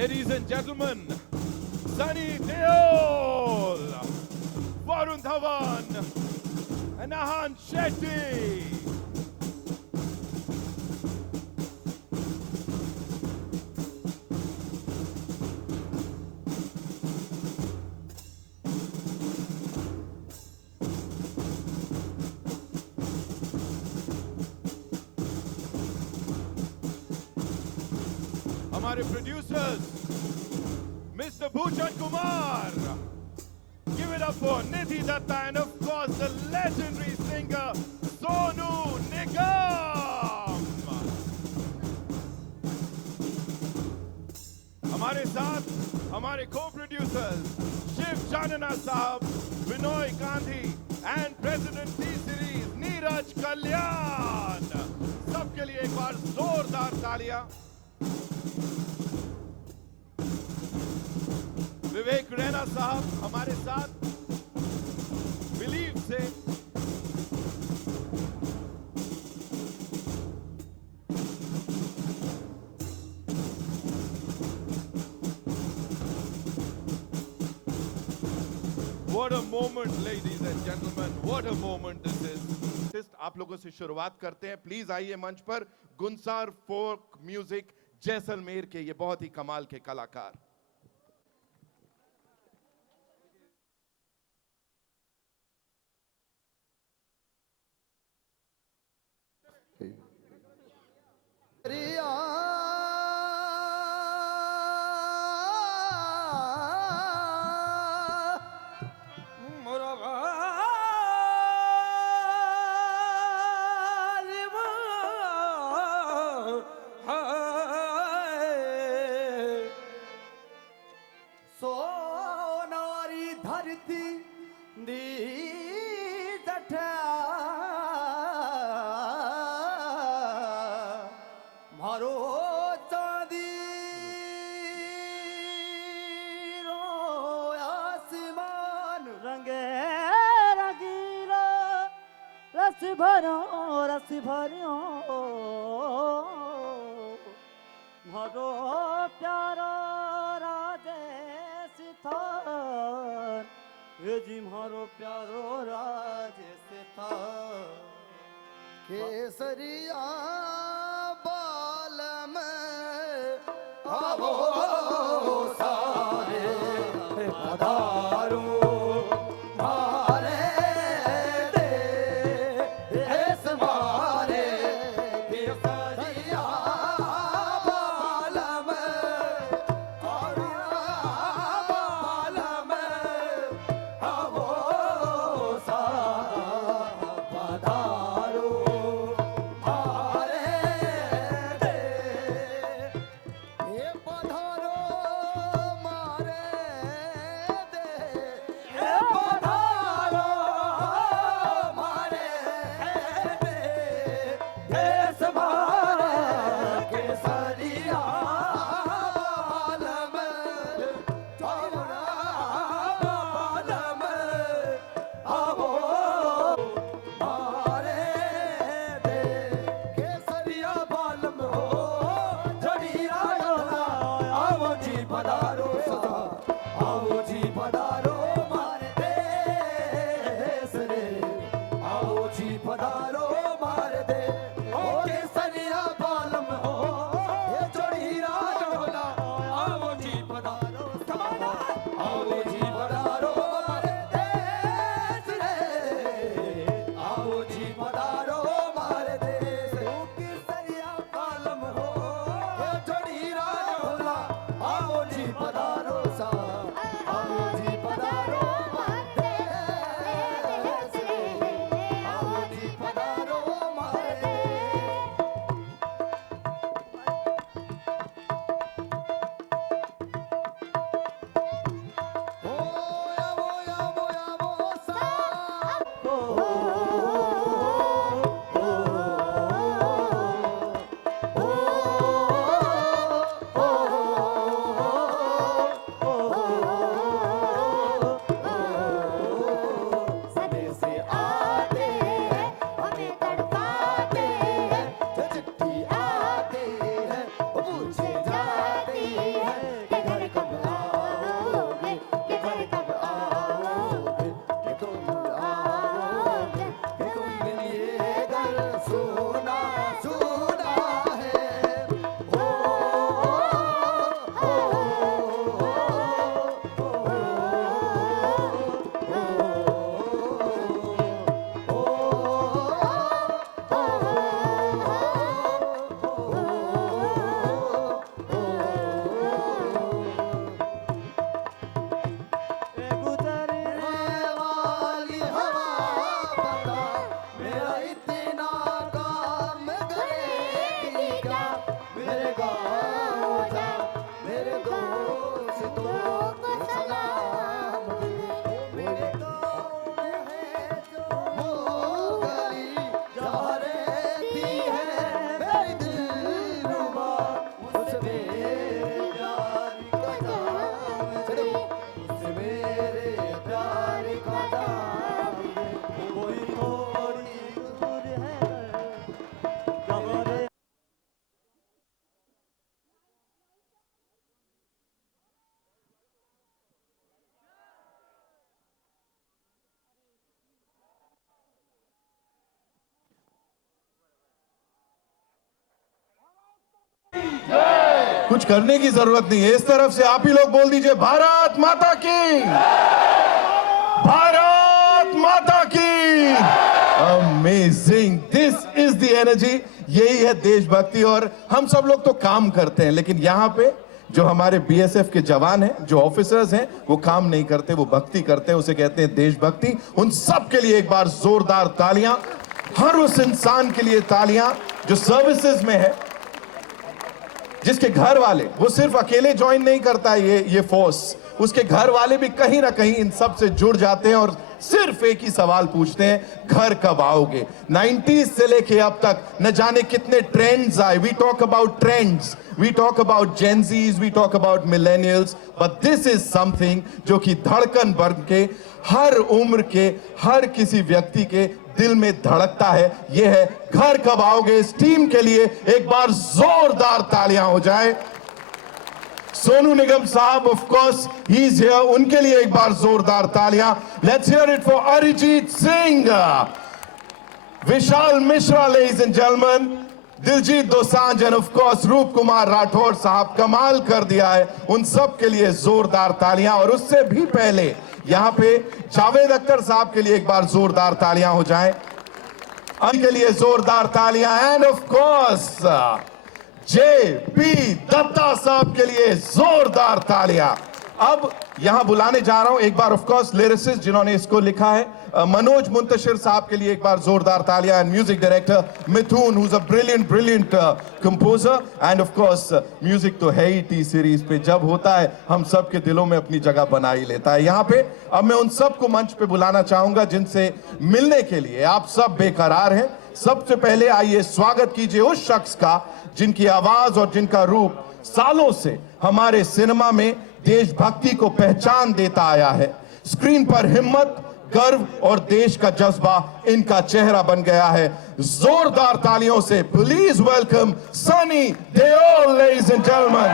Ladies and gentlemen, Sunny Deol, Varun Dhawan, and Ahan Shetty. हमारे producers, Mr. Bhushan Kumar. Give it up for Nidhi Datta and of course the legendary singer Sonu Nigam. हमारे साथ हमारे co-producers Shiv Janana Sahab, Binoy Gandhi and President T-Series Neeraj Kalyan. सबके लिए एक बार जोरदार तालियां. विवेक रैना साहब हमारे साथ बिलीव से. What a moment, ladies and gentlemen. What a moment this is. आप लोगों से शुरुआत करते हैं. प्लीज आइए मंच पर. गुंसार फोक म्यूजिक जैसलमेर के ये बहुत ही कमाल के कलाकार. रस भरो मारो प्यारा राजेश थान ये जी मारो प्यारो राजेश थान केसरिया बाल में आवो सारे पधारो कुछ करने की जरूरत नहीं है। इस तरफ से आप ही लोग बोल दीजिए भारत माता की, भारत माता की। Amazing, this is the energy. यही है देशभक्ति। और हम सब लोग तो काम करते हैं, लेकिन यहां पे जो हमारे बीएसएफ के जवान हैं, जो ऑफिसर्स हैं, वो काम नहीं करते, वो भक्ति करते हैं। उसे कहते हैं देशभक्ति। उन सब के लिए एक बार जोरदार तालियां। हर उस इंसान के लिए तालियां जो सर्विसेज में है, जिसके घर वाले, वो सिर्फ अकेले ज्वाइन नहीं करता है ये फोर्स, उसके घर वाले भी कहीं ना कहीं इन सब से जुड़ जाते हैं और सिर्फ एक ही सवाल पूछते हैं, घर कब आओगे। 90s से लेके अब तक न जाने कितने ट्रेंड्स आए। We talk about trends, we talk about Gen Zs, we talk about millennials, but this is something जो कि धड़कन बन के हर उम्र के हर किसी व्यक्ति के दिल में धड़कता है। यह है घर कब आओगे। इस टीम के लिए एक बार जोरदार तालियां हो जाए। सोनू निगम साहब, of course he is here, उनके लिए एक बार जोरदार तालियां। Let's hear it for Arijit Singh, Vishal Mishra, ladies and gentleman, Diljit Dosanjh and of course रूप कुमार राठौर साहब, कमाल कर दिया है। उन सब के लिए जोरदार तालियां। और उससे भी पहले यहां पे जावेद अख्तर साहब के लिए एक बार जोरदार तालियां हो जाएं। उनके लिए जोरदार तालियां। And of course JP Dutta साहब के लिए जोरदार तालियां। अब यहां बुलाने जा रहा हूं एक बार ऑफ कोर्स लिरिसिस्ट जिन्होंने इसको लिखा है, मनोज मुंतशिर साहब के लिए एक बार जोरदार तालियां। And music director Mithun, who is a brilliant composer. And of course music तो है ही टी सीरीज पे, जब होता है हम सब के दिलों में अपनी जगह बना ही लेता है। यहां पे अब मैं उन सबको मंच पे बुलाना चाहूंगा जिनसे मिलने के लिए आप सब बेकरार हैं। सबसे पहले आइए स्वागत कीजिए उस शख्स का जिनकी आवाज और जिनका रूप सालों से हमारे सिनेमा में देशभक्ति को पहचान देता आया है। स्क्रीन पर हिम्मत, गर्व और देश का जज्बा इनका चेहरा बन गया है। जोरदार तालियों से please welcome Sunny Deol, ladies and gentleman,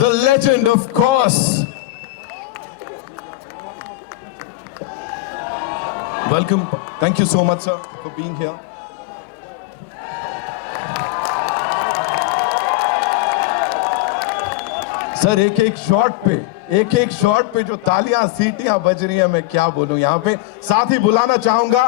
the legend of course. Welcome, thank you so much sir for being here. Sir एक एक शॉट पे जो तालियां सीटियां बज रही हैं, मैं क्या बोलूं। यहां पे साथ ही बुलाना चाहूंगा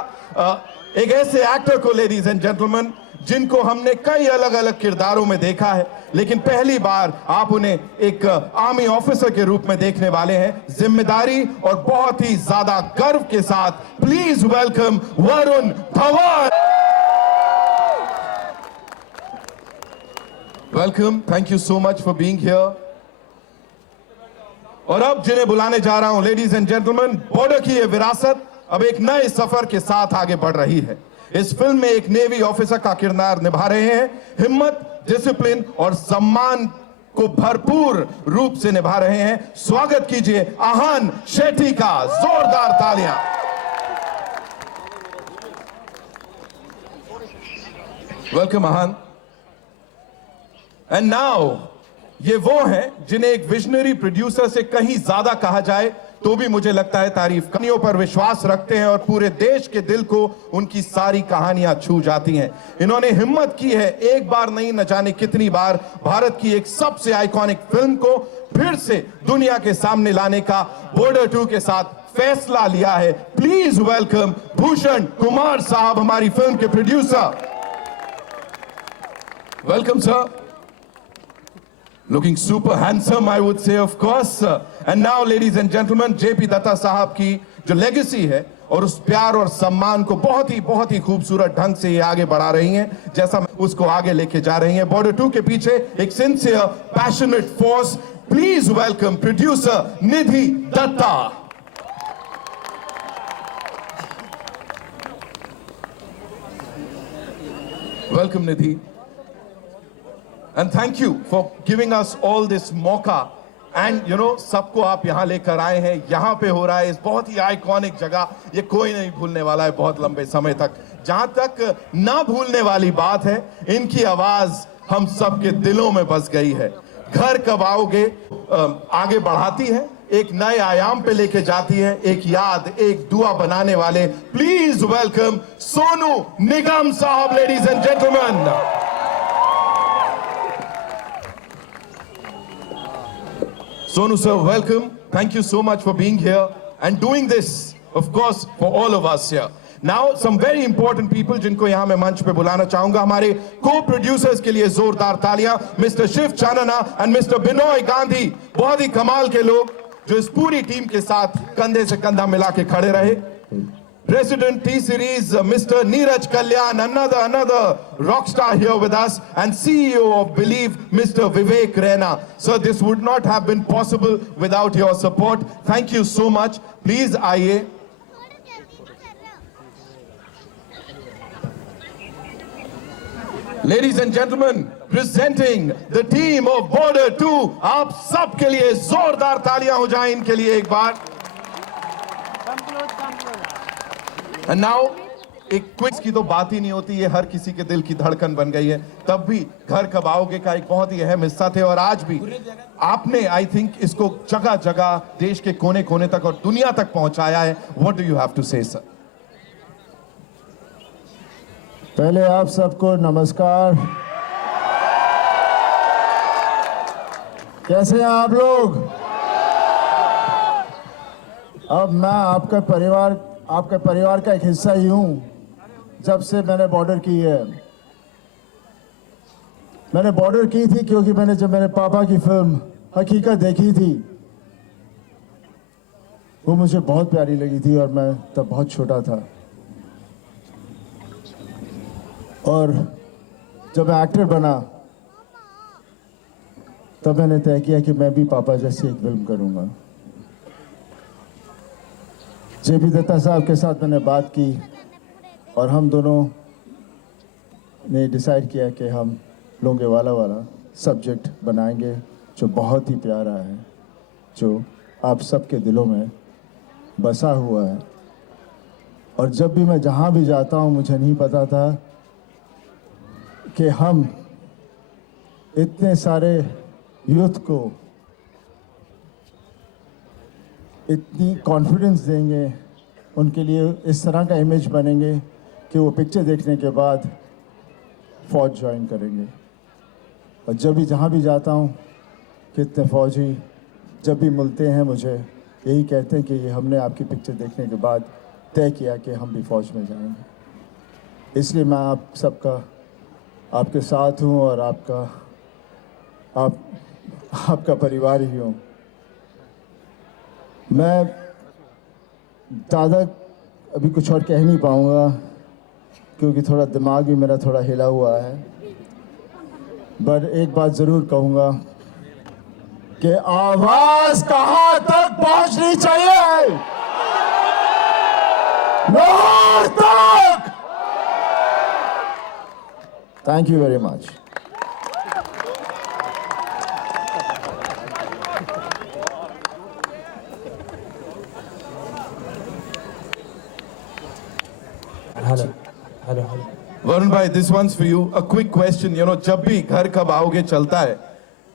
एक ऐसे एक्टर को, लेडीज एंड जेंटलमैन, जिनको हमने कई अलग अलग किरदारों में देखा है, लेकिन पहली बार आप उन्हें एक आर्मी ऑफिसर के रूप में देखने वाले हैं। जिम्मेदारी और बहुत ही ज्यादा गर्व के साथ please welcome Varun Dhawan. Welcome, thank you so much for being here. और अब जिन्हें बुलाने जा रहा हूं, लेडीज एंड जेंटलमैन, बॉर्डर की यह विरासत अब एक नए सफर के साथ आगे बढ़ रही है। इस फिल्म में एक नेवी ऑफिसर का किरदार निभा रहे हैं। हिम्मत, डिसिप्लिन और सम्मान को भरपूर रूप से निभा रहे हैं। स्वागत कीजिए आहान शेट्टी का। जोरदार तालियां। Welcome Ahaan. एंड नाउ ये वो हैं जिन्हें एक विजनरी प्रोड्यूसर से कहीं ज्यादा कहा जाए तो भी मुझे लगता है तारीफ। कहानियों पर विश्वास रखते हैं और पूरे देश के दिल को उनकी सारी कहानियां छू जाती हैं। इन्होंने हिम्मत की है एक बार नहीं, न जाने कितनी बार, भारत की एक सबसे आइकॉनिक फिल्म को फिर से दुनिया के सामने लाने का बॉर्डर 2 के साथ फैसला लिया है। प्लीज वेलकम भूषण कुमार साहब, हमारी फिल्म के producer. Welcome sir. Looking super handsome, I would say, of course. And now, ladies and gentlemen, JP Dutta साहब की जो लेगेसी है और उस प्यार और सम्मान को बहुत ही खूबसूरत ढंग से ये आगे बढ़ा रही हैं, जैसा उसको आगे लेके जा रही हैं। बॉर्डर 2 के पीछे एक sincere, passionate force. Please welcome producer Nidhi Dutta. Welcome Nidhi. And thank you for giving us all this मौका। And you know, सबको आप यहाँ लेकर आए हैं, यहाँ पे हो रहा है इस बहुत ही आइकॉनिक जगह। ये कोई नहीं भूलने वाला है बहुत लंबे समय तक। जहां तक ना भूलने वाली बात है, इनकी आवाज हम सबके दिलों में बस गई है। घर कब आओगे आगे बढ़ाती है, एक नए आयाम पे लेके जाती है, एक याद, एक दुआ बनाने वाले। प्लीज वेलकम सोनू निगम साहब, ladies and gentleman. Sonu sir, welcome. Thank you so much for being here and doing this, of course, for all of us here. Now, some very important people जिनको यहाँ मैं मंच पे बुलाना चाहूंगा, हमारे co-producers के लिए जोरदार तालियां, Mr. Shiv Chanana and Mr. Binoy Gandhi, बहुत ही कमाल के लोग जो इस पूरी टीम के साथ कंधे से कंधा मिला के खड़े रहे. President T Series, Mr. Neeraj Kalyan, another rock star here with us, and CEO of Believe, Mr. Vivek Raina. Sir, this would not have been possible without your support. Thank you so much. Please, आइए. Ladies and gentlemen, presenting the team of Border 2, आप सबके लिए जोरदार तालियां हो जाएं इनके लिए एक बार. And now, एक क्विज की तो बात ही नहीं होती, ये हर किसी के दिल की धड़कन बन गई है. तब भी घर कब आओगे का एक बहुत ही अहम हिस्सा थे और आज भी आपने आई थिंक इसको जगह जगह देश के कोने कोने तक और दुनिया तक पहुंचाया है. What do you have to say, sir? पहले आप सबको नमस्कार. कैसे हैं आप लोग? अब मैं आपके परिवार का एक हिस्सा ही हूँ. जब से मैंने बॉर्डर की है, मैंने बॉर्डर की थी क्योंकि जब मैंने पापा की फिल्म हकीकत देखी थी, वो मुझे बहुत प्यारी लगी थी और मैं तब बहुत छोटा था. और जब मैं एक्टर बना तब मैंने तय किया कि मैं भी पापा जैसी एक फिल्म करूंगा. जेपी दत्ता साहब के साथ मैंने बात की और हम दोनों ने डिसाइड किया कि हम लोंगेवाला वाला सब्जेक्ट बनाएंगे जो बहुत ही प्यारा है, जो आप सबके दिलों में बसा हुआ है. और जब भी मैं जहाँ भी जाता हूँ, मुझे नहीं पता था कि हम इतने सारे यूथ को इतनी कॉन्फिडेंस देंगे, उनके लिए इस तरह का इमेज बनेंगे कि वो पिक्चर देखने के बाद फौज ज्वाइन करेंगे. और जब भी जहाँ भी जाता हूँ, कितने फौजी जब भी मिलते हैं मुझे यही कहते हैं कि ये हमने आपकी पिक्चर देखने के बाद तय किया कि हम भी फौज में जाएंगे. इसलिए मैं आप सबका आपके साथ हूँ और आपका परिवार ही हूँ. मैं ज़्यादा अभी कुछ और कह नहीं पाऊँगा क्योंकि थोड़ा दिमाग भी मेरा थोड़ा हिला हुआ है. पर एक बात ज़रूर कहूँगा कि आवाज़ कहाँ तक पहुँचनी चाहिए? लाहौर तक. Thank you very much. Hello. Varun bhai, this one's for you. A quick question, जब भी घर कब आओगे चलता है,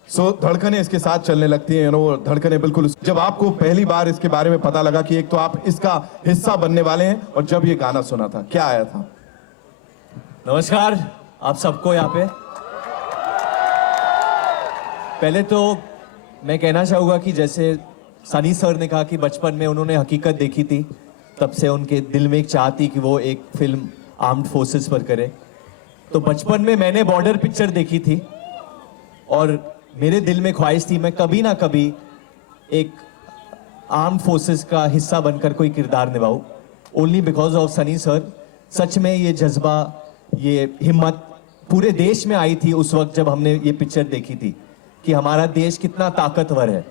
सो धड़कनें इसके साथ चलने लगती हैं, धड़कनें बिल्कुल. जब आपको पहली बार इसके बारे में पता लगा कि एक तो आप इसका हिस्सा बनने वाले हैं और जब ये गाना सुना था, क्या आया था? नमस्कार आप सबको यहाँ पे. पहले तो मैं कहना चाहूँगा कि जैसे सनी सर ने कहा कि बचपन में उन्होंने हकीकत देखी थी, तब से उनके दिल में एक चाह थी कि वो एक फिल्म आर्म्ड फोर्सेस पर करे. तो बचपन में मैंने बॉर्डर पिक्चर देखी थी और मेरे दिल में ख्वाहिश थी मैं कभी ना कभी एक आर्म्ड फोर्सेस का हिस्सा बनकर कोई किरदार निभाऊं. Only because of Sunny sir. सच में ये जज्बा, ये हिम्मत पूरे देश में आई थी उस वक्त जब हमने ये पिक्चर देखी थी कि हमारा देश कितना ताकतवर है.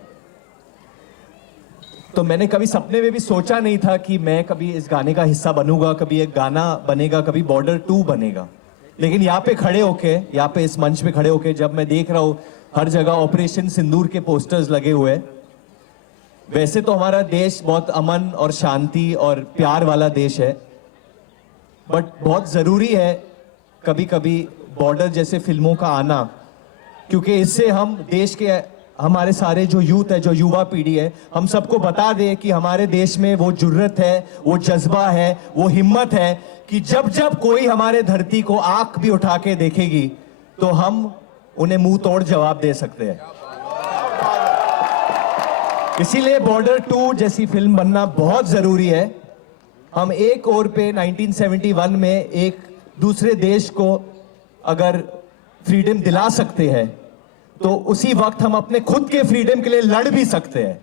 तो मैंने कभी सपने में भी सोचा नहीं था कि मैं कभी इस गाने का हिस्सा बनूंगा, कभी एक गाना बनेगा, कभी बॉर्डर 2 बनेगा. लेकिन यहाँ पे खड़े होके, यहाँ पे इस मंच पे खड़े होके जब मैं देख रहा हूँ हर जगह ऑपरेशन सिंदूर के पोस्टर्स लगे हुए हैं. वैसे तो हमारा देश बहुत अमन और शांति और प्यार वाला देश है, बट बहुत जरूरी है कभी कभी बॉर्डर जैसे फिल्मों का आना, क्योंकि इससे हम देश के हमारे सारे जो यूथ है, जो युवा पीढ़ी है, हम सबको बता दें कि हमारे देश में वो जुर्रत है, वो जज्बा है, वो हिम्मत है कि जब जब कोई हमारे धरती को आंख भी उठा के देखेगी तो हम उन्हें मुंह तोड़ जवाब दे सकते हैं. इसीलिए बॉर्डर 2 जैसी फिल्म बनना बहुत जरूरी है। हम एक ओर पे 1971 में एक दूसरे देश को अगर फ्रीडम दिला सकते हैं तो उसी वक्त हम अपने खुद के फ्रीडम के लिए लड़ भी सकते हैं।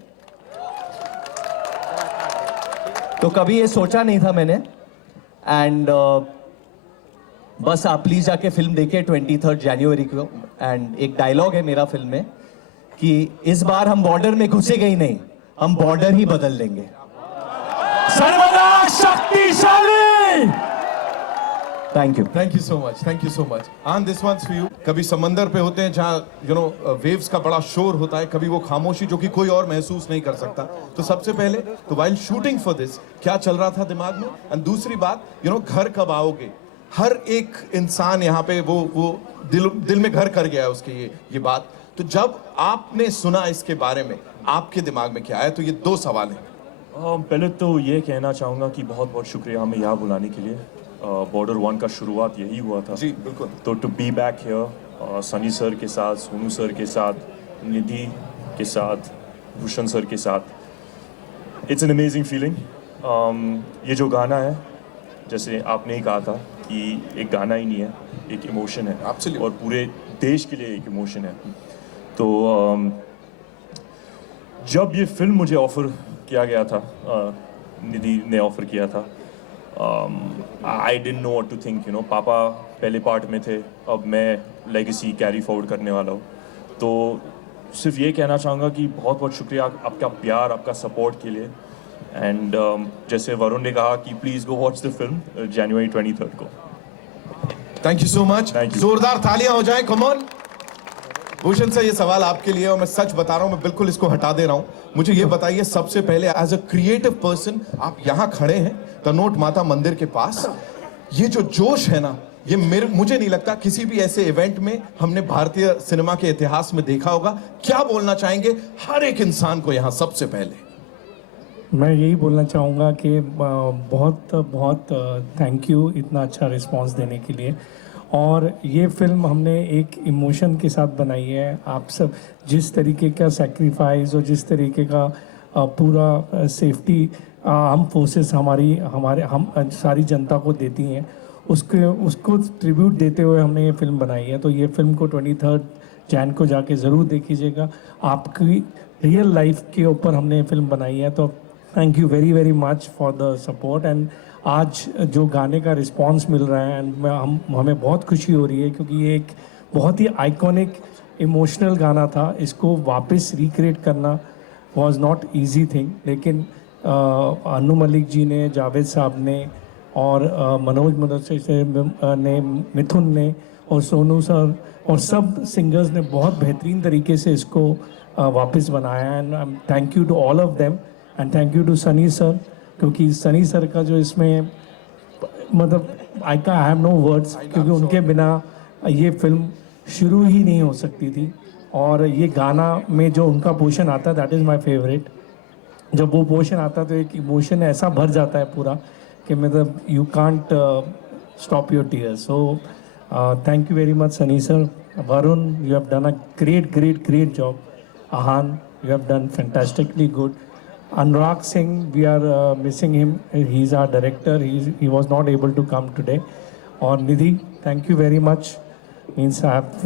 तो कभी ये सोचा नहीं था मैंने। एंड बस आप प्लीज जाके फिल्म देखिए 23 जनवरी को। एंड एक डायलॉग है मेरा फिल्म में कि इस बार हम बॉर्डर में घुसेंगे ही नहीं, हम बॉर्डर ही बदल देंगे। सर्वदा शक्तिशाली। Thank you. Thank you so much, thank you so much. आन दिस वंस फॉर यू। कभी समंदर पे होते हैं जहाँ वेव्स का बड़ा शोर होता है, कभी वो खामोशी जो कि कोई और महसूस नहीं कर सकता। तो सबसे पहले तो वाइल शूटिंग फॉर दिस क्या चल रहा था दिमाग में, एंड दूसरी बात घर कब आओगे। हर एक इंसान यहाँ पे वो दिल में घर कर गया है उसके ये बात। तो जब आपने सुना इसके बारे में आपके दिमाग में क्या आया? तो ये 2 सवाल हैं। पहले तो ये कहना चाहूँगा कि बहुत बहुत शुक्रिया हमें यहाँ बुलाने के लिए। बॉर्डर 1 का शुरुआत यही हुआ था। जी बिल्कुल। तो to be back here Sunny sir के साथ, सोनू सर के साथ, निधि के साथ, भूषण सर के साथ, इट्स एन अमेजिंग फीलिंग। ये जो गाना है, जैसे आपने ही कहा था कि एक गाना ही नहीं है, एक इमोशन है। Absolutely. और पूरे देश के लिए एक इमोशन है। तो जब ये फिल्म मुझे ऑफ़र किया गया था, निधि ने ऑफ़र किया था, I didn't know what to think. पापा पहले पार्ट में थे, अब मैं लेगेसी कैरी फॉरवर्ड करने वाला हूँ। तो सिर्फ ये कहना चाहूँगा कि बहुत बहुत शुक्रिया आपका प्यार, आपका सपोर्ट के लिए। एंड जैसे वरुण ने कहा कि please go watch the film जनवरी 23 को। Thank you so much. Thank you. जोरदार तालियां हो जाएं, कम ऑन। भूषण सर, ये सवाल आपके लिए, और मैं सच बता रहा हूं, मैं बिल्कुल इसको हटा दे रहा हूं। मुझे ये बताइए सबसे पहले, एज अ क्रिएटिव पर्सन, आप यहां खड़े हैं तनोट माता मंदिर के पास, ये जो जोश है ना, ये मुझे नहीं लगता किसी भी ऐसे इवेंट में हमने भारतीय सिनेमा के इतिहास में देखा होगा। क्या बोलना चाहेंगे हर एक इंसान को यहां सबसे पहले? मैं यही बोलना चाहूँगा कि बहुत बहुत थैंक यू इतना अच्छा रिस्पांस देने के लिए। और ये फिल्म हमने एक इमोशन के साथ बनाई है। आप सब जिस तरीके का सेक्रीफाइस और जिस तरीके का पूरा सेफ्टी हम फोर्सेस हम सारी जनता को देती हैं, उसको ट्रिब्यूट देते हुए हमने ये फिल्म बनाई है। तो ये फिल्म को 23 जैन को जाके ज़रूर देखिएगा। आपकी रियल लाइफ के ऊपर हमने ये फिल्म बनाई है। तो thank you very very much for the support. And आज जो गाने का रिस्पांस मिल रहा है, एंड हमें बहुत खुशी हो रही है, क्योंकि ये एक बहुत ही आइकॉनिक इमोशनल गाना था। इसको वापस रिक्रिएट करना वाज नॉट इजी थिंग, लेकिन अनु मलिक जी ने, जावेद साहब ने, और मनोज मुदस्सिर से ने, मिथुन ने, और सोनू सर और सब सिंगर्स ने बहुत बेहतरीन तरीके से इसको वापस बनाया। And thank you to all of them, and thank you to Sunny sir, क्योंकि सनी सर का जो इसमें मतलब आई हैव नो वर्ड्स, क्योंकि उनके बिना ये फिल्म शुरू ही नहीं हो सकती थी। और ये गाना में जो उनका पोर्शन आता है, दैट इज़ माय फेवरेट। जब वो पोर्शन आता तो एक इमोशन ऐसा भर जाता है पूरा कि मतलब you can't stop your tears. So thank you very much Sunny sir. Varun, you have done a great job. Ahan, you have done fantastically good. Anurag Singh, we are missing him. He's our director. He was not able to come today. और निधि, thank you very much. Means I have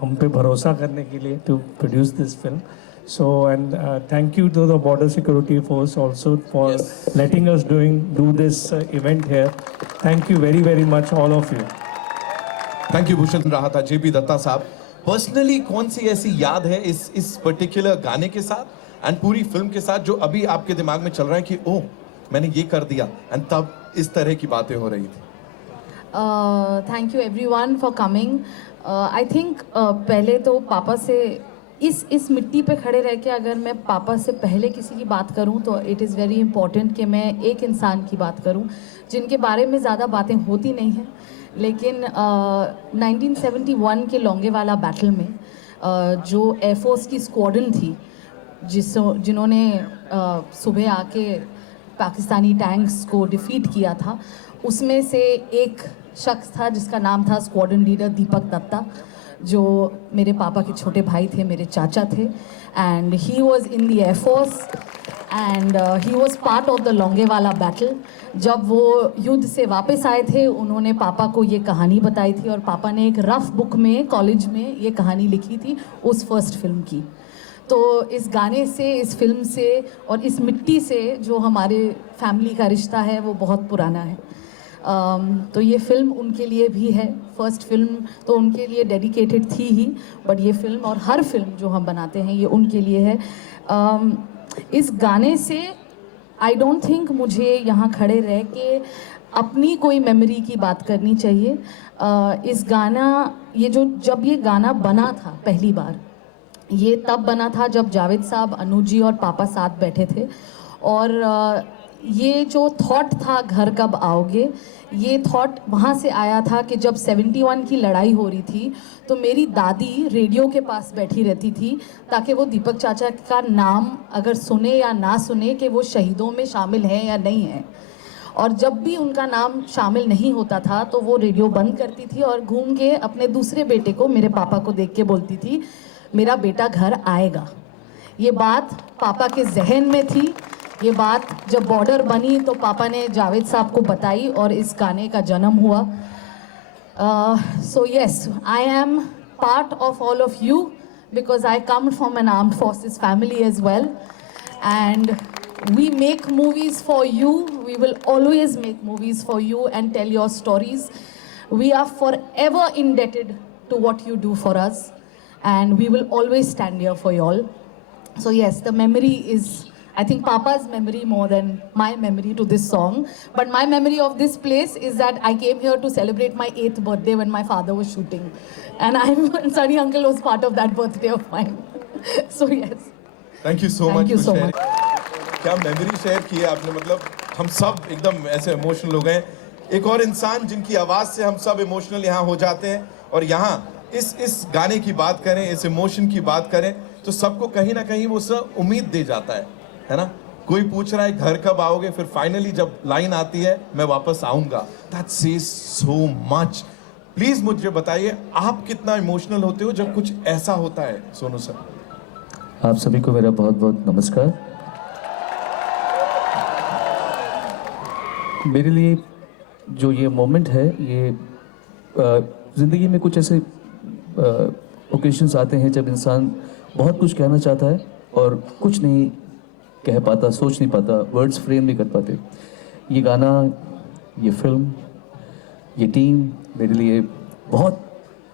हम पे भरोसा करने के लिए to produce this film. So and thank you to the Border Security Force also for letting us do this event here. Thank you very very much all of you. Thank you. Bhushan रहा था JP Dutta साहब। Personally कौन सी ऐसी याद है इस particular गाने के साथ एंड पूरी फिल्म के साथ जो अभी आपके दिमाग में चल रहा है कि ओह मैंने ये कर दिया, एंड तब इस तरह की बातें हो रही थी? Thank you everyone for coming. I think पहले तो पापा से इस मिट्टी पे खड़े रह के अगर मैं पापा से पहले किसी की बात करूं तो इट इज़ वेरी इंपॉर्टेंट कि मैं एक इंसान की बात करूं जिनके बारे में ज़्यादा बातें होती नहीं हैं, लेकिन 1971 के लोंगेवाला बैटल में जो एयरफोर्स की स्क्वाड्रन थी जिन्होंने सुबह आके पाकिस्तानी टैंक्स को डिफीट किया था, उसमें से एक शख्स था जिसका नाम था स्क्वाड्रन लीडर दीपक दत्ता, जो मेरे पापा के छोटे भाई थे, मेरे चाचा थे, and he was in the air force and he was part of the Longewala battle. जब वो युद्ध से वापस आए थे, उन्होंने पापा को ये कहानी बताई थी और पापा ने एक रफ बुक में कॉलेज में ये कहानी लिखी थी उस फर्स्ट फिल्म की। तो इस गाने से, इस फिल्म से और इस मिट्टी से जो हमारे फैमिली का रिश्ता है वो बहुत पुराना है। तो ये फिल्म उनके लिए भी है। फर्स्ट फिल्म तो उनके लिए डेडिकेटेड थी ही, बट ये फिल्म और हर फिल्म जो हम बनाते हैं ये उनके लिए है। इस गाने से आई डोंट थिंक मुझे यहाँ खड़े रह के अपनी कोई मेमोरी की बात करनी चाहिए। इस गाना जब ये गाना बना था पहली बार, ये तब बना था जब जावेद साहब, अनु जी और पापा साथ बैठे थे, और ये जो थॉट था घर कब आओगे, ये थॉट वहाँ से आया था कि जब 71 की लड़ाई हो रही थी तो मेरी दादी रेडियो के पास बैठी रहती थी ताकि वो दीपक चाचा का नाम अगर सुने या ना सुने कि वो शहीदों में शामिल हैं या नहीं हैं। और जब भी उनका नाम शामिल नहीं होता था तो वो रेडियो बंद करती थी और घूम के अपने दूसरे बेटे को, मेरे पापा को देख के बोलती थी, मेरा बेटा घर आएगा। ये बात पापा के जहन में थी। ये बात जब बॉर्डर बनी तो पापा ने जावेद साहब को बताई और इस गाने का जन्म हुआ। So yes, I am part of all of you because I come from an armed forces family as well, and we make movies for you. We will always make movies for you and tell your stories. We are forever indebted to what you do for us, and we will always stand here for you all. So yes, the memory is, I think, Papa's memory more than my memory to this song. But my memory of this place is that I came here to celebrate my 8th birthday when my father was shooting, and Sunny uncle was part of that birthday of mine. So yes. Thank you so Thank much. you so much. क्या memory share की है आपने, मतलब हम सब एकदम ऐसे emotional हो गए। एक और इंसान जिनकी आवाज़ से हम सब इमोशनल यहाँ हो जाते हैं, और यहाँ इस गाने की बात करें, इस इमोशन की बात करें तो सबको कहीं ना कहीं वो सब उम्मीद दे जाता है ना। कोई पूछ रहा है घर कब आओगे, फिर फाइनली जब लाइन आती है मैं वापस आऊँगा, that says so much. Please मुझे बताइए आप कितना इमोशनल होते हो जब कुछ ऐसा होता है। सोनू सर, आप सभी को मेरा बहुत बहुत नमस्कार। मेरे लिए जो ये मोमेंट है, ये ज़िंदगी में कुछ ऐसे ओकेशंस आते हैं जब इंसान बहुत कुछ कहना चाहता है और कुछ नहीं कह पाता, सोच नहीं पाता, वर्ड्स फ्रेम नहीं कर पाते। ये गाना, ये फिल्म, ये टीम मेरे लिए बहुत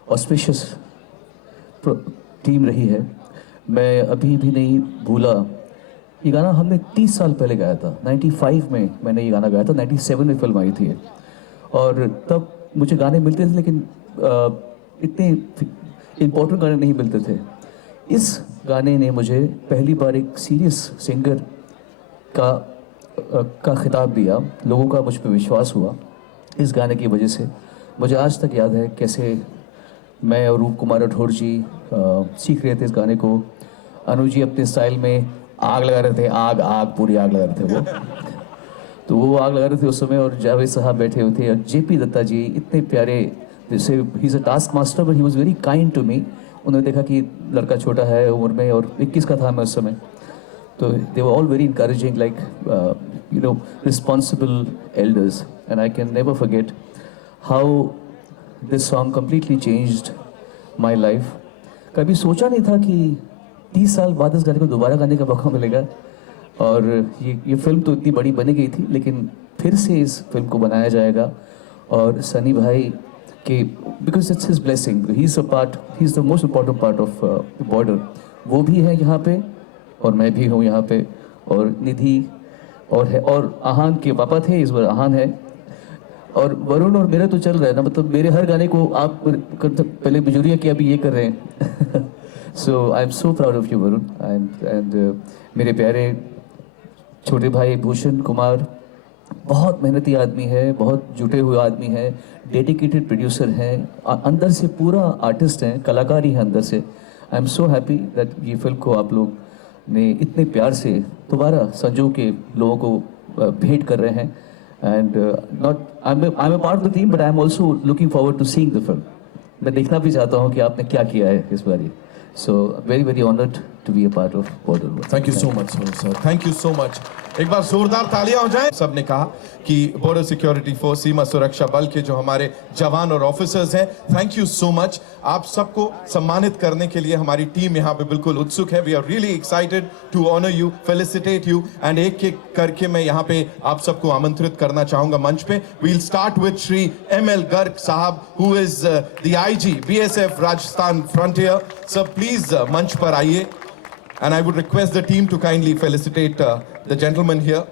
ऑस्पिशियस टीम रही है। मैं अभी भी नहीं भूला, ये गाना हमने 30 साल पहले गाया था। 95 में मैंने ये गाना गाया था, 97 में फिल्म आई थी, और तब मुझे गाने मिलते थे लेकिन इतने इम्पोर्टेंट गाने नहीं मिलते थे। इस गाने ने मुझे पहली बार एक सीरियस सिंगर का खिताब दिया, लोगों का मुझ पर विश्वास हुआ। इस गाने की वजह से मुझे आज तक याद है कैसे मैं और रूप कुमार राठौर जी सीख रहे थे इस गाने को। अनु जी अपने स्टाइल में आग लगा रहे थे, आग पूरी आग लगा रहे थे वो तो वो आग लगा रहे थे उस समय, और जावेद साहब बैठे हुए थे, और जेपी दत्ता जी इतने प्यारे, जैसे he is a taskmaster but he was very kind to me. उन्होंने देखा कि लड़का छोटा है उम्र में, और 21 का था मैं उस समय, तो they were all very encouraging, like you know, responsible elders, and I can never forget how this song completely changed my life. कभी सोचा नहीं था कि 30 साल बाद इस गाने को दोबारा गाने का मौका मिलेगा, और ये फिल्म तो इतनी बड़ी बनी गई थी, लेकिन फिर से इस फिल्म को बनाया जाएगा। और सनी भाई के, because it's his blessing, he is the most important part of border. वो भी है यहाँ पे और मैं भी हूँ यहाँ पे, और निधि और आहान के पापा थे, इस बार आहान है, और वरुण और मेरा तो चल रहा है ना, मतलब मेरे हर गाने को आप पहले बिजुरिया किया, अभी ये कर रहे हैं। So I am so proud of you Varun, and मेरे प्यारे छोटे भाई भूषण कुमार बहुत मेहनती आदमी है, बहुत जुटे हुए आदमी है, डेडिकेटेड प्रोड्यूसर हैं, अंदर से पूरा आर्टिस्ट हैं, कलाकार ही हैं अंदर से। आई एम सो हैप्पी दैट ये फिल्म को आप लोग ने इतने प्यार से दोबारा संजो के लोगों को भेंट कर रहे हैं, and not I am a part of the team but I am also looking forward to seeing the film. मैं देखना भी चाहता हूँ कि आपने क्या किया है इस बारी. So very very honored to be a part of border work. Thank you so much sir, thank you so much. एक बार जोरदार तालियां हो जाएं. सबने कहा कि बॉर्डर सिक्योरिटी फोर्स, सीमा सुरक्षा बल के जो हमारे जवान और ऑफिसर्स हैं, थैंक यू सो मच. आप सबको सम्मानित करने के लिए हमारी टीम यहाँ पे बिल्कुल उत्सुक है. We are really excited to honour you, felicitate you, and एक एक करके मैं यहाँ पे आप सबको आमंत्रित करना चाहूंगा मंच पे. We'll start with Shri ML Garg sahab, who is the IG BSF Rajasthan frontier. Sir please मंच पर आइए. And I would request the team to kindly felicitate the gentleman here.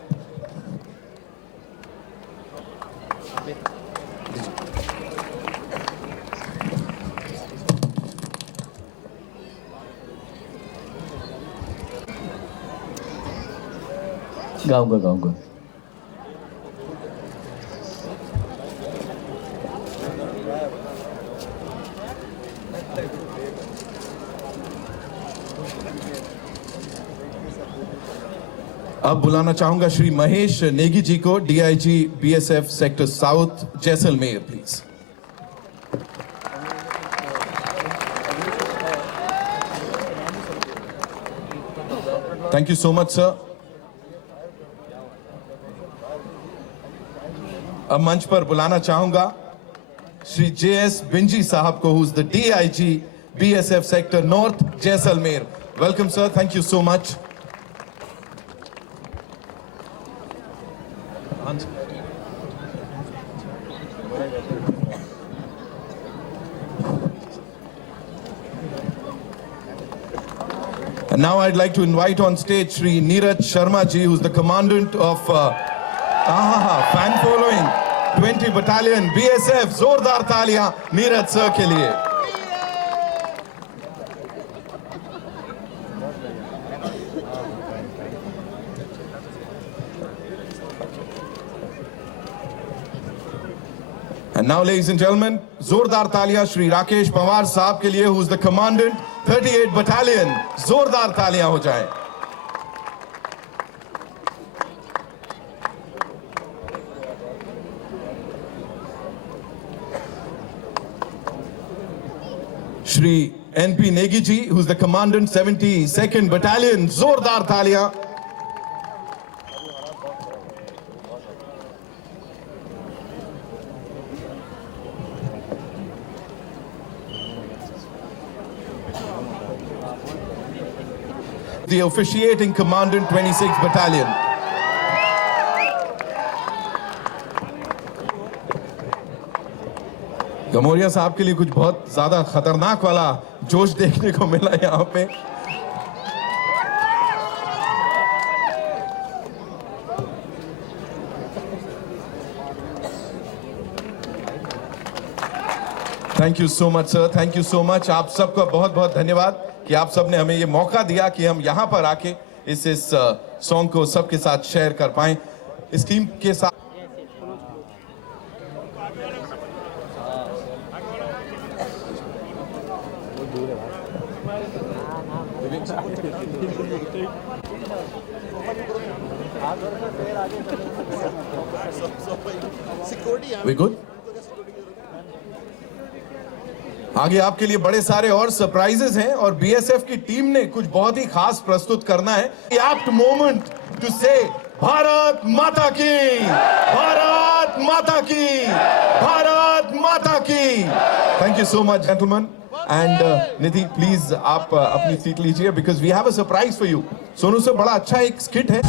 गाऊंगा. अब बुलाना चाहूंगा श्री महेश नेगी जी को, DIG BSF sector south Jaisalmer, please. Thank you so much sir. अब मंच पर बुलाना चाहूंगा श्री JS बिंजी साहब को, who is the DIG BSF sector north Jaisalmer. Welcome sir, thank you so much. And now I'd like to invite on stage Shri Neeraj Sharma ji, who's the commandant of fan following 20 Battalion BSF. जोरदार तालियां Neeraj sir के लिए. And now, ladies and gentlemen, जोरदार तालियां श्री राकेश पवार साहब के लिए, who is the commandant 38 Battalion. जोरदार तालियां हो जाएं. Shri NP Negi ji, who is the commandant 72nd Battalion. जोरदार तालियां. The officiating commandant 26th Battalion. गमोरिया साहब के लिए कुछ बहुत ज्यादा खतरनाक वाला जोश देखने को मिला यहाँ पे. Thank you so much sir, thank you so much. आप सबका बहुत बहुत धन्यवाद कि आप सब ने हमें ये मौका दिया कि हम यहाँ पर आके इस सॉन्ग को सबके साथ शेयर कर पाएं. इस टीम के साथ We good? आगे आपके लिए बड़े सारे और सरप्राइजेस हैं और BSF की टीम ने कुछ बहुत ही खास प्रस्तुत करना है. एप्ट मोमेंट टू से भारत माता की, भारत माता की, भारत माता की. Thank you so much gentleman. And Nidhi please आप अपनी सीट लीजिए because we have a surprise for you. Sonu से बड़ा अच्छा एक स्किट है.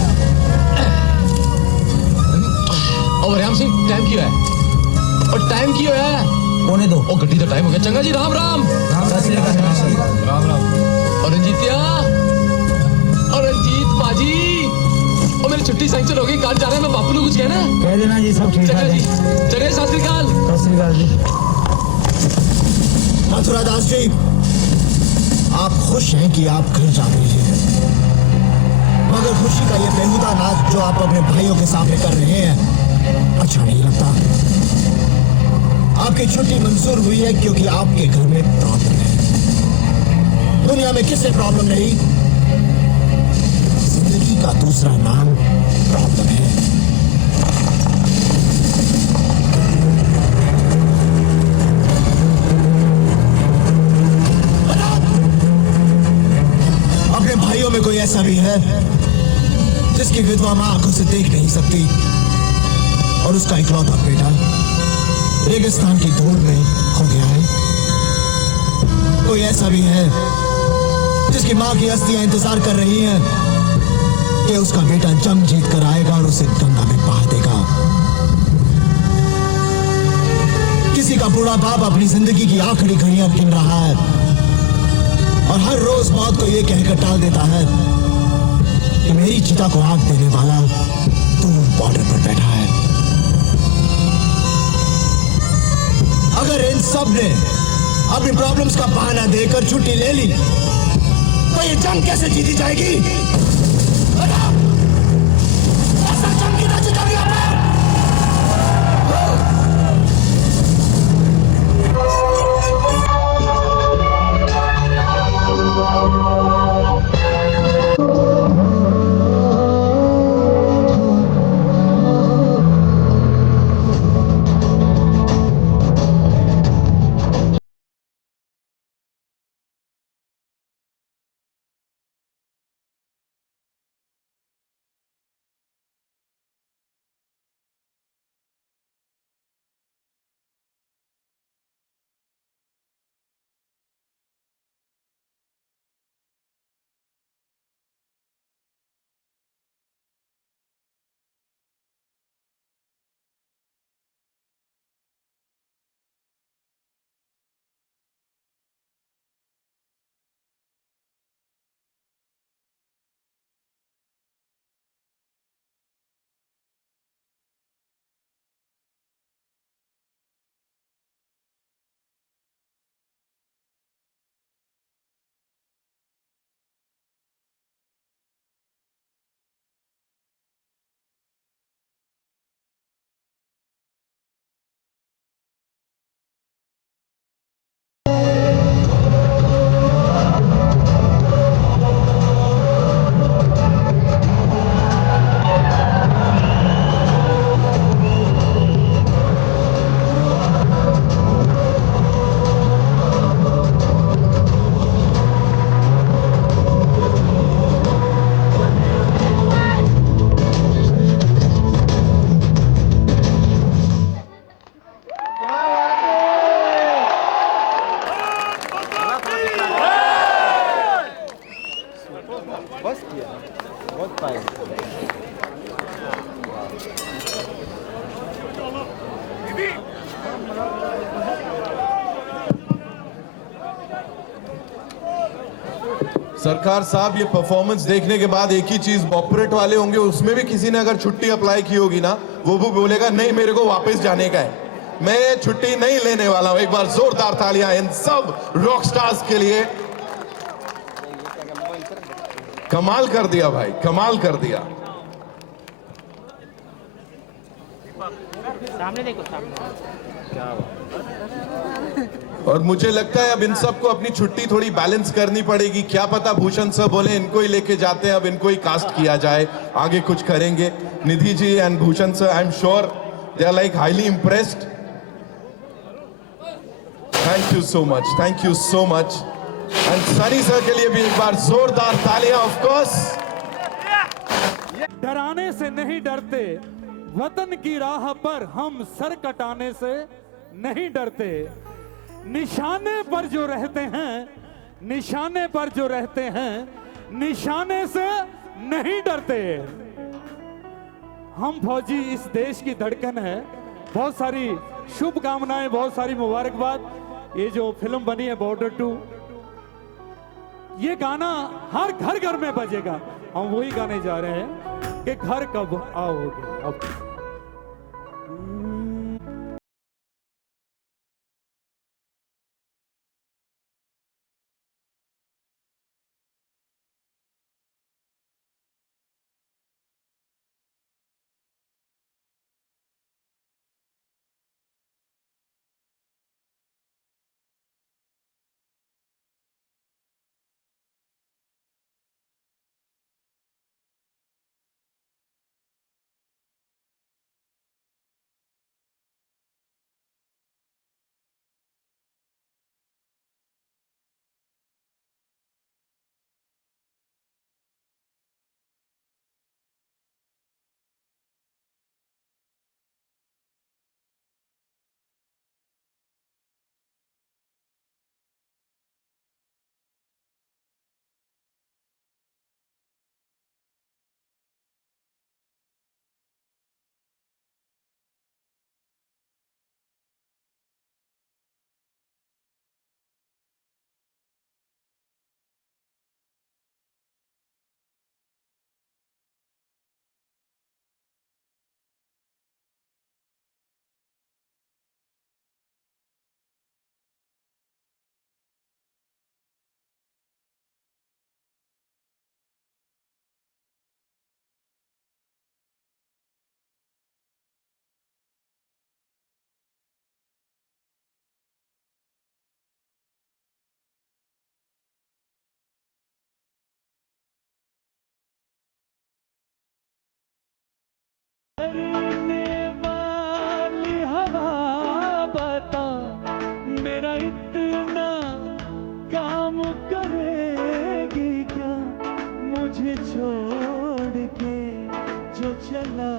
और राम सिंह टाइम क्यों है? और टाइम क्यों है? होने दो. ओ गड्डी का टाइम हो गया. चंगा जी राम राम. राम राम. और रंजीतिया, और रंजीत बाजी, और मेरी छुट्टी सैंक्शन हो गई. कल जा रहे हैं. मैं बापू ने कुछ कहना है? कह देना जी, सब ठीक है जी. चले सत श्री अकाल. सत श्री अकाल जी. मथुरा दास जी, आप खुश हैं कि आप घर जा रही हैं, मगर खुशी का ये बेहुदा नाच जो आप अपने भाइयों के सामने कर रहे हैं अच्छा नहीं लगता. आपकी छुट्टी मंजूर हुई है क्योंकि आपके घर में प्रॉब्लम है. दुनिया में किसे प्रॉब्लम नहीं? जिंदगी का दूसरा नाम प्रॉब्लम है. कोई ऐसा भी है जिसकी विधवा मां आंखों से देख नहीं सकती और उसका इकलौता बेटा रेगिस्तान की धूल में खो गया है। कोई ऐसा भी है जिसकी मां की अस्थियां इंतजार कर रही हैं कि उसका बेटा जंग जीत कर आएगा और उसे गंगा में बहा देगा। किसी का बूढ़ा बाप अपनी जिंदगी की आखिरी घड़ियां गिन रहा है और हर रोज मौत को यह कहकर टाल देता है कि मेरी चिता को आग देने वाला दूर बॉर्डर पर बैठा है। अगर इन सब ने अपनी प्रॉब्लम्स का बहाना देकर छुट्टी ले ली तो ये जंग कैसे जीती जाएगी? ऐसा जंग की ना जीतोगे आपने। सरकार साहब, ये परफॉर्मेंस देखने के बाद एक ही चीज ऑपरेट वाले होंगे, उसमें भी किसी ने अगर छुट्टी अप्लाई की होगी ना, वो भी बोलेगा नहीं मेरे को वापस जाने का है, मैं छुट्टी नहीं लेने वाला हूं। एक बार जोरदार तालियां इन सब रॉक स्टार्स के लिए। कमाल कर दिया भाई, कमाल कर दिया। सामने देखो, सामने क्या और मुझे लगता है अब इन सबको अपनी छुट्टी थोड़ी बैलेंस करनी पड़ेगी। क्या पता भूषण सर बोले इनको ही लेके जाते हैं, अब इनको ही कास्ट किया जाए, आगे कुछ करेंगे। Nidhi ji and Bhushan sir, I am sure they are like highly impressed. Thank you so much, thank you so much. And Sunny sir के लिए भी एक बार जोरदार तालियां ऑफ कोर्स। डराने से नहीं डरते, वतन की राह पर हम सर कटाने से नहीं डरते। निशाने पर जो रहते हैं, निशाने पर जो रहते हैं, निशाने से नहीं डरते। हम फौजी इस देश की धड़कन है। बहुत सारी शुभकामनाएं, बहुत सारी मुबारकबाद। ये जो फिल्म बनी है बॉर्डर 2, ये गाना हर घर घर में बजेगा। हम वही गाने जा रहे हैं कि घर कब आओगे अब। करने वाली हवा बता, मेरा इतना काम करेगी क्या, मुझे छोड़ के जो चला।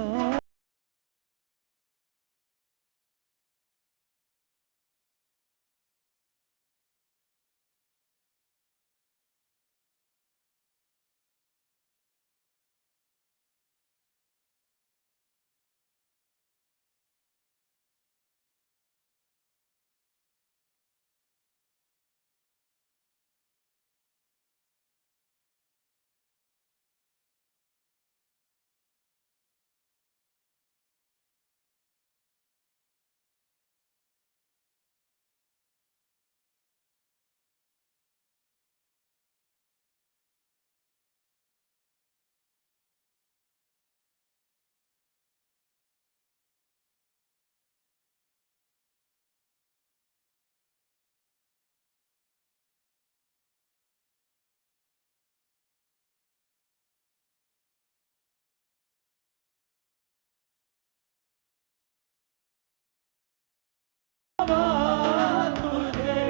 तुझे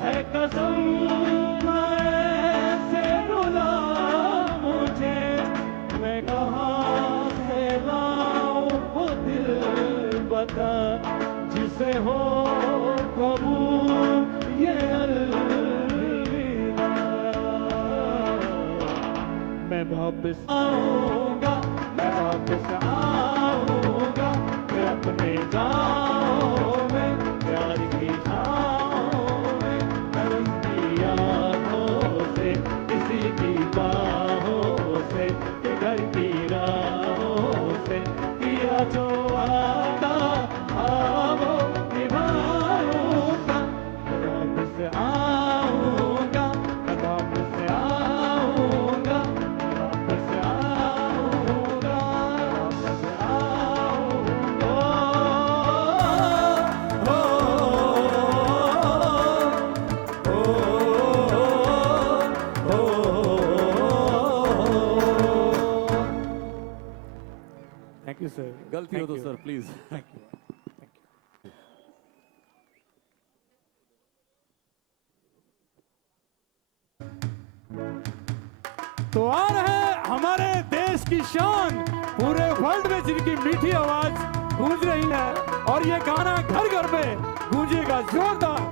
है कसम, ऐसे रुला मुझे, मैं कहाँ से लाऊं वो दिल बता, जिसे हो कबूल ये अलविदा। मैं वापस आऊंगा, मैं वापस आऊंगा, मैं अपने गाँव में, प्यार की छाँव में, नरमी आँखों से, किसी की बाहों से, कि घर की राहों से, किया जो वादा था वो निभाऊंगा। मैं वापस आऊंगा, मैं वापस आऊंगा, वापस आऊंगा, वापस आऊंगा। Thank you sir. गलती हो तो सर प्लीज। Thank you. तो आ रहे हैं हमारे देश की शान, पूरे वर्ल्ड में जिनकी मीठी आवाज गूंज रही है, और ये गाना घर घर में गूंजेगा जोरदार।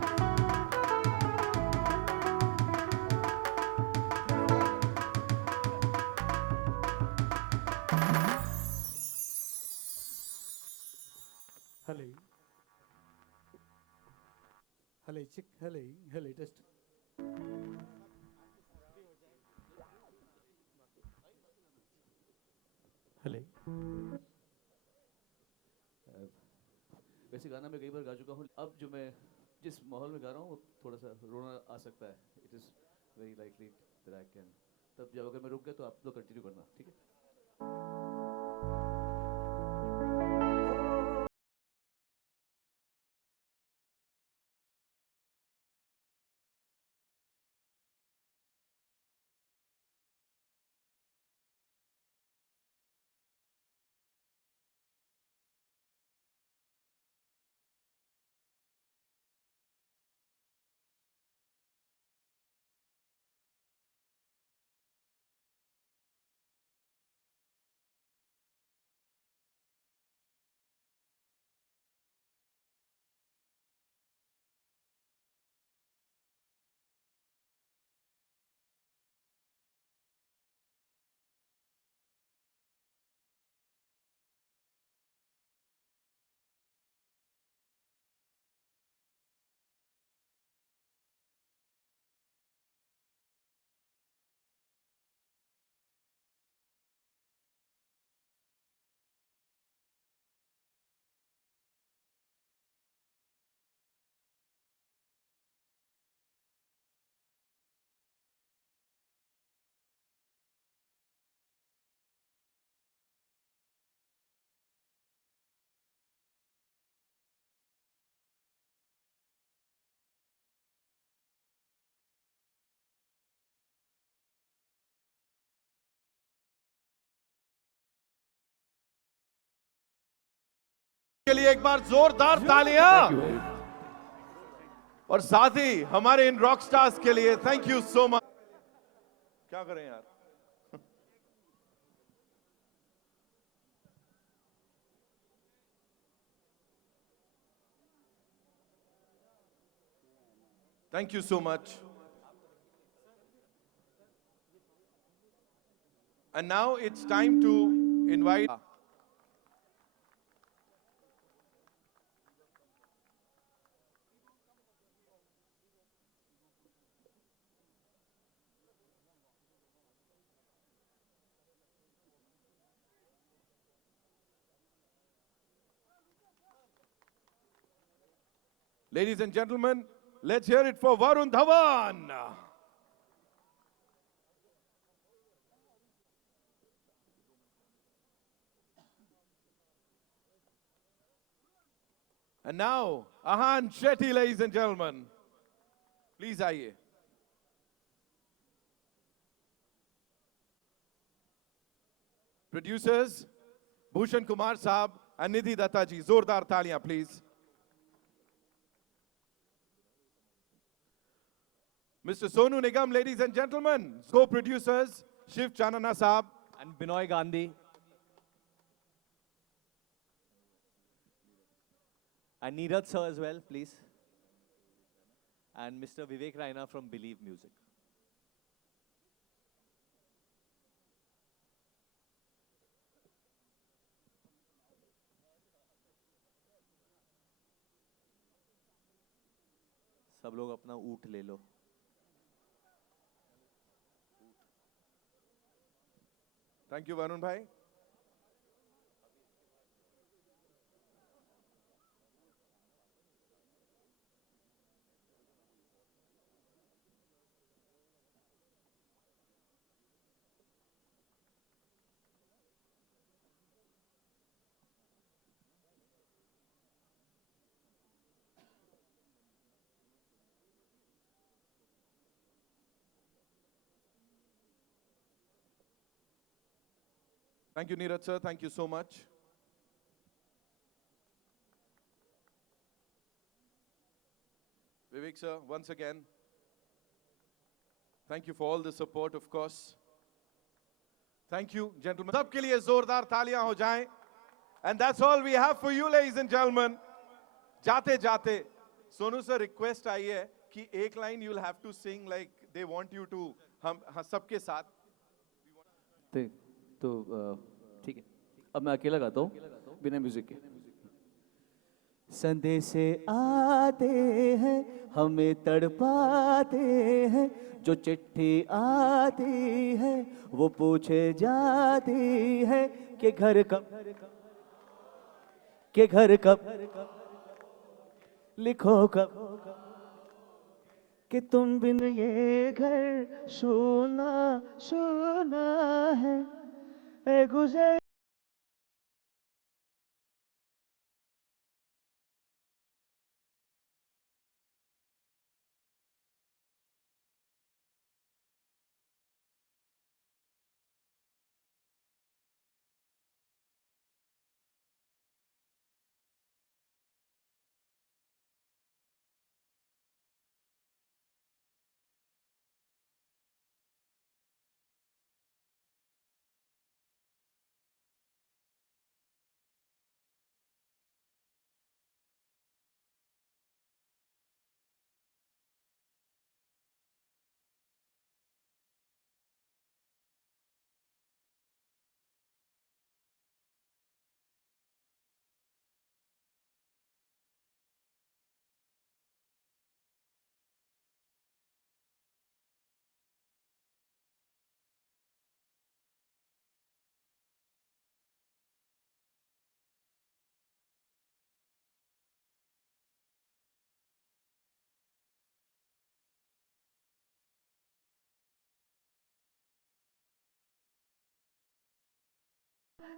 Hello hello check, hello hello test. Hello. वैसे गाना मैं कई बार गा चुका हूँ, अब जो मैं जिस माहौल में गा रहा हूँ वो थोड़ा सा रोना आ सकता है। It is very likely that I can, तब जब अगर मैं रुक गया तो आप लोग कंटिन्यू करना, ठीक है। के लिए एक बार जोरदार तालियां और साथ ही हमारे इन रॉक स्टार्स के लिए थैंक यू सो मच। क्या करें यार, thank you so much. And now it's time to invite ladies and gentlemen, let's hear it for Varun Dhawan. And now, Ahan Shetty, ladies and gentlemen. Please आइए. Producers, Bhushan Kumar Saab and Nidhi Datta ji. Zordar तालियां, please. Mr. Sonu Nigam, ladies and gentlemen. Co-producers, Shiv Chanana Saab and Binoy Gandhi. And Neeraj sir as well, please. And Mr. Vivek Raina from Believe Music. सब लोग अपना ऊँट ले लो. Thank you, Varun bhai. Thank you, Neeraj sir. Thank you so much. Vivek sir, once again, thank you for all the support, of course. Thank you, gentlemen. सबके लिए जोरदार तालियां हो जाएं. And that's all we have for you, ladies and gentlemen. जाते जाते, Sonu sir request आई है कि एक line you'll have to sing like they want you to. हम सबके साथ. तो ठीक है, अब मैं अकेला गाता हूँ बिना म्यूजिक के. संदेशे आते हैं हमें तड़पाते हैं, जो चिट्ठी आती है वो पूछे जाती है कि घर कब लिखो कब, कि तुम बिन ये घर सोना सोना है. गुजर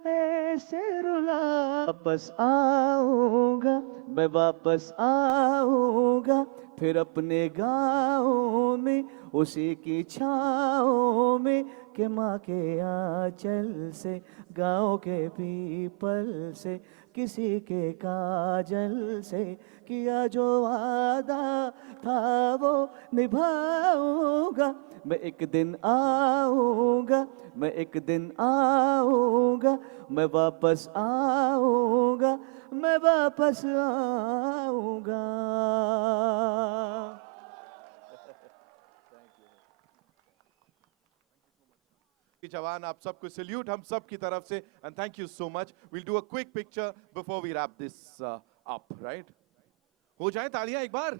ऐसे रुला वापस आऊंगा, मैं वापस आऊंगा, फिर अपने गाँव में उसी की छाँव में के माँ के आंचल से, गाँव के पीपल से, किसी के काजल से, किया जो वादा था वो निभाऊंगा। मैं एक दिन आऊंगा, मैं एक दिन आऊंगा, मैं वापस आऊंगा, मैं वापस आऊंगा। जवान, आप सबको सल्यूट हम सब की तरफ से, and thank you so much. Will do a quick picture before we wrap this up, right? हो जाए तालियां एक बार।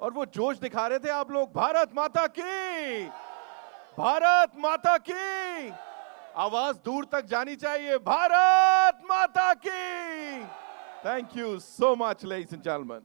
और वो जोश दिखा रहे थे आप लोग, भारत माता की, भारत माता की। आवाज दूर तक जानी चाहिए, भारत माता की। Thank you so much ladies and gentleman.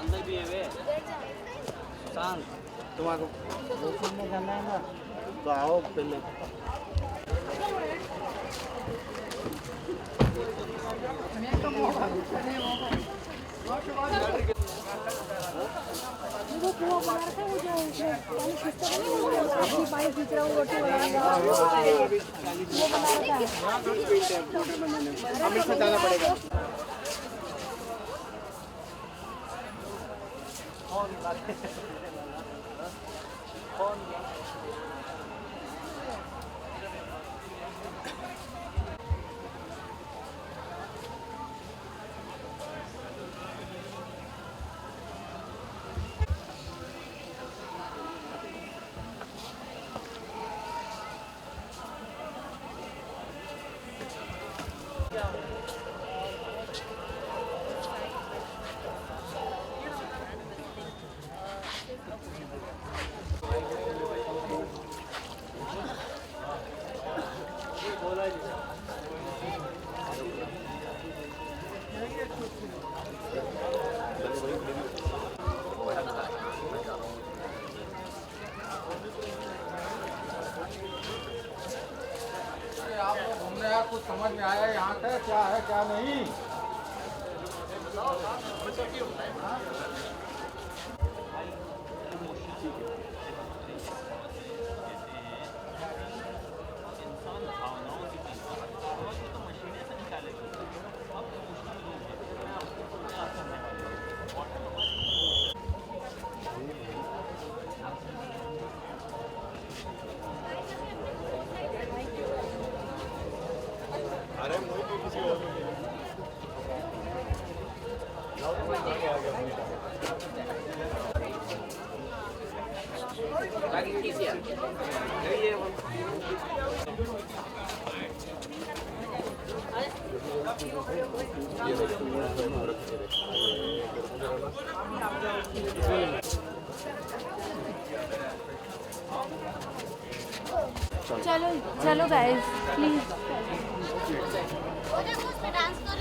अंदर भी है वे शांत, तुम्हारा वॉशरूम में जाना है ना, तो आओ पहले। पानी खींच रहा हूँ, रोटी बना रहा हूँ, जाना पड़ेगा। आप लोग घूमने यार, कुछ समझ में आया यहाँ पे क्या है क्या नहीं? चलो चलो गाइस प्लीज।